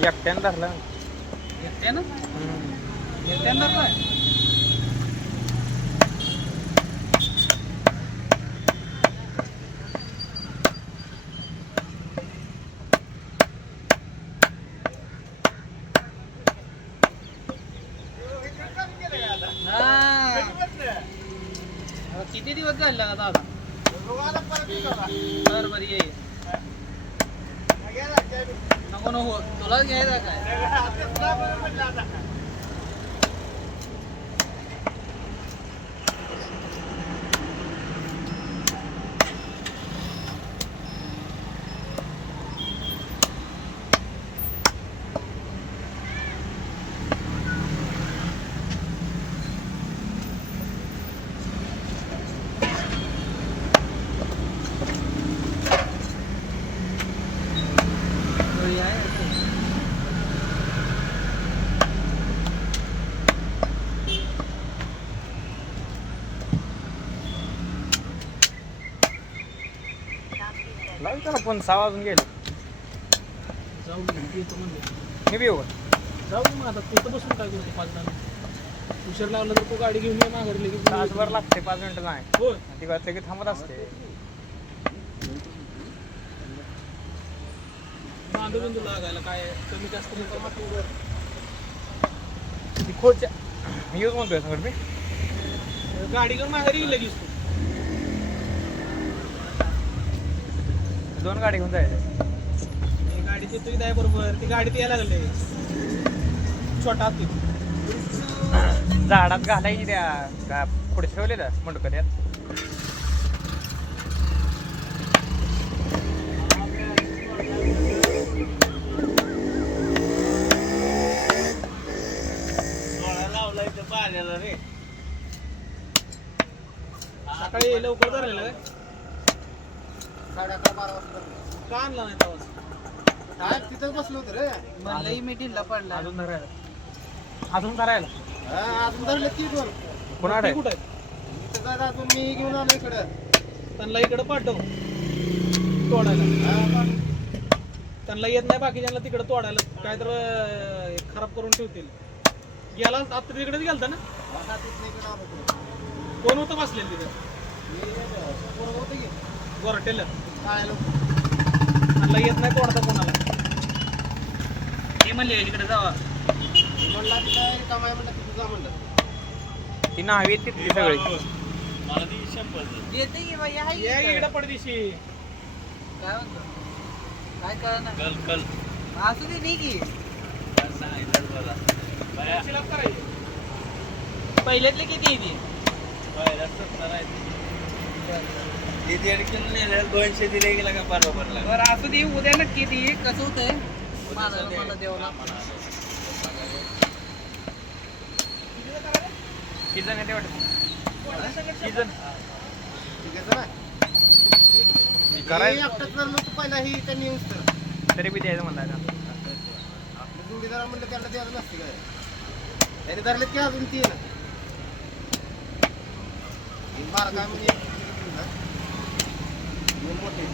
एकट्यानं धरला एकट्यानं एकट्यानं धरलाय किती दिवस झाले का दादा बरं ये नको नको तुलाच घ्यायचा काय लावू त्याला पण 6 वाजून गेले जाऊ येतो म्हणले मी बी येऊ जाऊ मग आता तिथं बसून काय करतो 5 मिनिट उशीर लावला तर तू गाडी घेऊन ये माघारी लगेच तासभर लागते 5 मिनिटं नाही हो ती काय की थांबत असते बांधून लागायला काय कमी जास्त नाही ती खोडच्या मी येऊच म्हणतोय सांगत मी गाडी घेऊन माघारी येईल लगेच तू 2 गाडी घेऊन जायचं गाडी तिथं जाय बरोबर ती गाडीत यायला लागले छोटा हत्ती झाडात घालायची त्या पुढे ठेवलेलं मंडक त्यात लावलाय तर पाण्याला रे सकाळी लवकर धरलेलं काय 11:30-12 वाजता का आणला नाही तेव्हा तिथंच बसलो होतं रे म्हणलंही मी ढिल्ला पडला अजून धरायला अजून धरायला अजून धरले ती दोन कोणाकडे कुठं आहे इथं जायला अजून मी घेऊन आलो इकडं त्यांना इकडं पाठव तोडायला त्यांना येत नाही बाकीच्यांना तिकडं तोडायला काय तर खराब करून ठेवतील गेला आता तिकडेच गेलता ना कोण होतं बसलेलं तिथं गोरटेल त्यांना येत नाही तोडता कोणाला हे म्हणले इकडे जावा म्हणला ती काय कमाय म्हणलं तिथं जा म्हणलं ती नावी आहेत तिथली सगळी मला ती 100 येते की बाई आहे इकडे पडदिशी काय म्हणतो काय कळना कल कल असू दे नाही की पहिल्यातले किती येते पहिल्यात 70 आहे ते 1.5 किलो नेले 200 दिले गेला का बरोबर बरं असू दे उद्या नक्की ती कसं होतंय मला देवाला सीझन येते वाटत सीझन करायचं एकटाच धरलं होतं पहिला ही त्यांनी येऊन तर तरी बी द्यायचं म्हणलं आपलं जोडीदार म्हणलं त्यांना द्यायचं नसते काय त्याने धरलेत की अजून ती ना 12 काय म्हणजे मोठे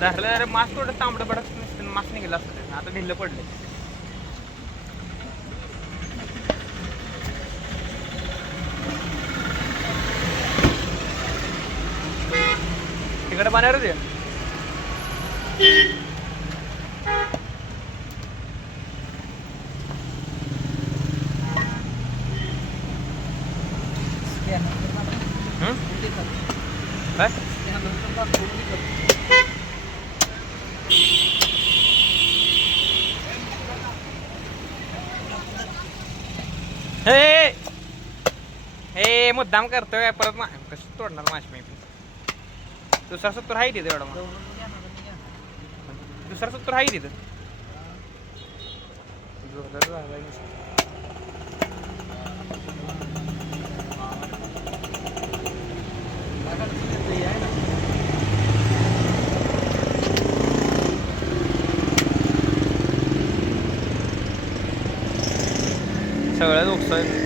धरलं मास थोडं तांबडं पडत मास निघाला असतं आता ढिल्लं पडले तिकडे पाण्यावर काय हे हे मुद्दाम करतोय काय परत कसं तोडणार माशी मी दुसरा 70 आहे तिथं एवढा दुसरा 70 आहे तिथं जोरदार झालाय सगळ्याच उपसा